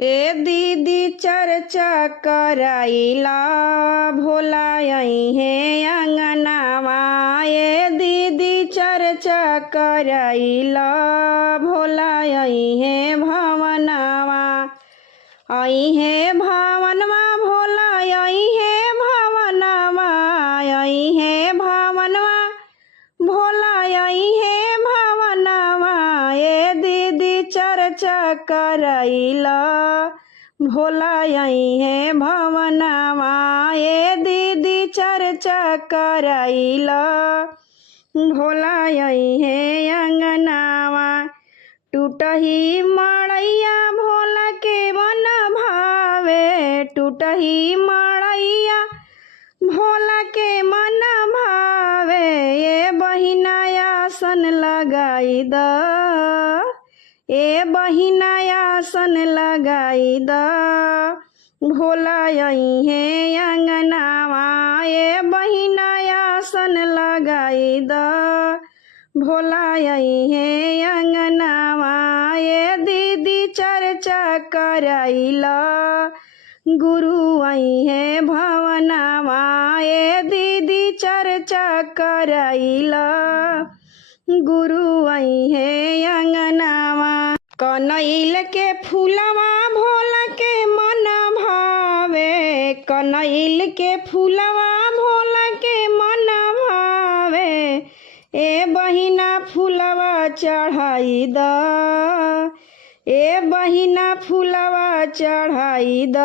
ए दीदी चर्चा कराइला भोला हे अंगनावा। ए दीदी चर्चा कराइला भोला हे भवनवा। आई हे भवनवा भोला आई हे भवनवा। आई हे भवनवा भोला आई हे भवनवा। ए दीदी चर्चा कराइला भोला आई हे भवनवा। ए दीदी चर्चा कराइला भोला आई हे अंगनावा। टूटही मड़ैया भोला के मन भावे। टूटही मड़ैया भोला के मन भावे। ए बहिना आसन लगाई द। ए बहिना आसन लगाई द भोला आई हे अंगनावा। ए बहिना आसन लगाई द भोला आई हे अंगनावा। ए दीदी चर्चा कराइला गुरु आई हे भवनवा। ए दीदी चर्चा कराइला गुरु आई हे अंगनावा। कनैल के फूलवा भोला के मन भावे। कनैल के फूलवा भोला के मन भावे। ए बहिना फूलवा चढ़ाई द। ए बहिना फूलवा चढ़ाई द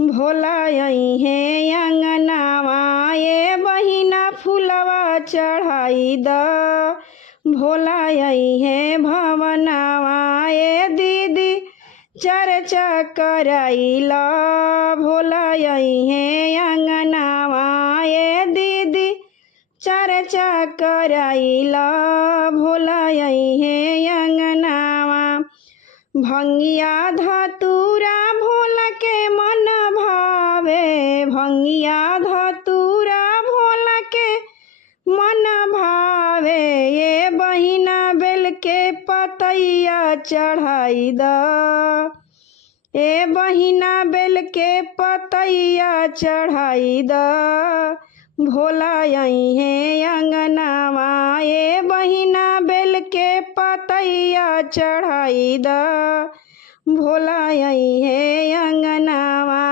भोला आई हे अंगनावा। ए बहिना फूलवा चढ़ाई द भोला आई हे भवनवा। ए दीदी चर्चा कराइला भोला आई हे अंगनावा। ए दीदी चर्चा कराइला भोला आई हे अंगनावा। भंगिया धतूरा भोला के मन भावे। भंगिया धतूरा भोला के मन भावे। ये बहिना बेल के पतैया चढ़ाई द। ए बहिना बेल के पतैया चढ़ाई द भोला आई हे अंगनावा। ए बहिना बेल के पतैया चढ़ाई द भोला आई हे अंगनावा।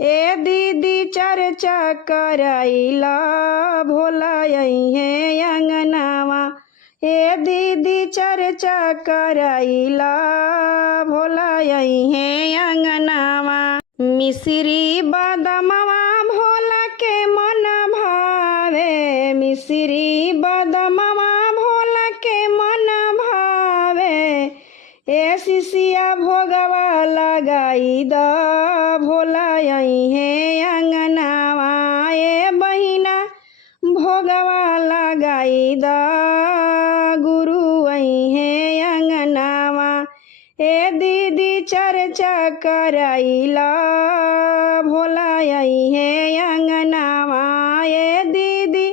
ए दीदी चर्चा कराइला भोला आई हे अंगनावा। ए दीदी चर्चा कराइला भोला आई हे अंगनावा। मिश्री बदमवा भोला के मन भावे। मिश्री बदमवा भोला के मन भावे। ए शिशिया भोगवा लगाई द भोला आई हे अंगनावा। ए बहिना भोगवा लगाई द गुरु आई हे अंगनावा। ए दीदी चर्चा कराइला भोला आई हे अंगनावा। ए दीदी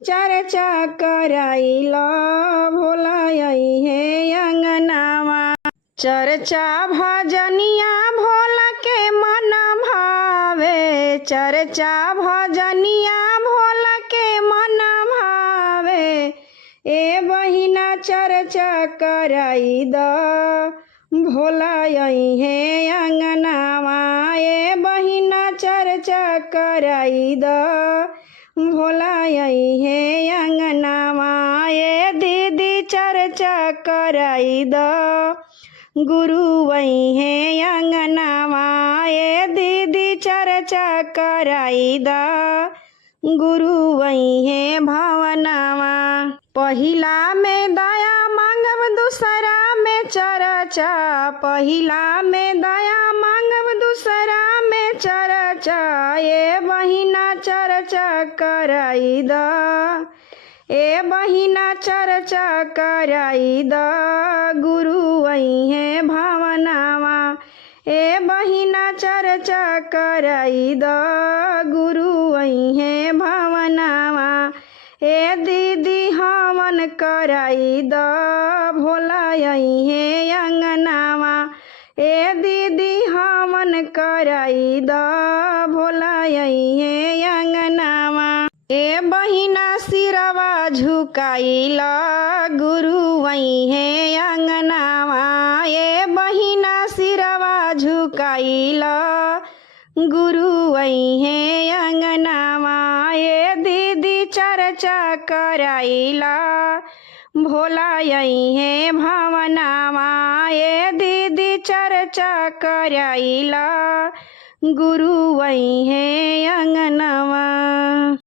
चर्चा कराइला भोला आई हे अंगनावा। चर्चा भजनिया भोला के मन भावे। चर्चा भजनिया भोला के मन भावे। ए बहिना चर्चा कराई द भोला आई हे अंगनावा। ए बहिना चर्चा कराई द भोला आई हे अंगनावा। ए दीदी चर्चा कराई द गुरु आई हे अंगनावा। ए दीदी चर्चा कराई द गुरु आई हे भवनवा। पहिला में दया मांगब दूसरा में चर्चा। पहिला में दया मांगब दूसरा में चर्चा। ए बहिना चर्चा कराई द। ए बहिना चर्चा कराई द गुरु आई हे भवनवा। ए बहिना चर्चा कराई द गुरु आई हे भवनवा। ए दीदी हवन कराई द भोला आई हे अंगनावा। ए दीदी हमन कराई द भोला अइहे अंगनावा। ए बहिना सिरवा झुकाइला गुरु अइहे अंगनावा। ए बहिना सिरवा झुकाइला गुरु अइहे अंगनावा। ए दीदी चर्चा कराइला भोला अइहे भवनावा। ए दीदी चर्चा कराइला गुरु अइहे अंगनावा।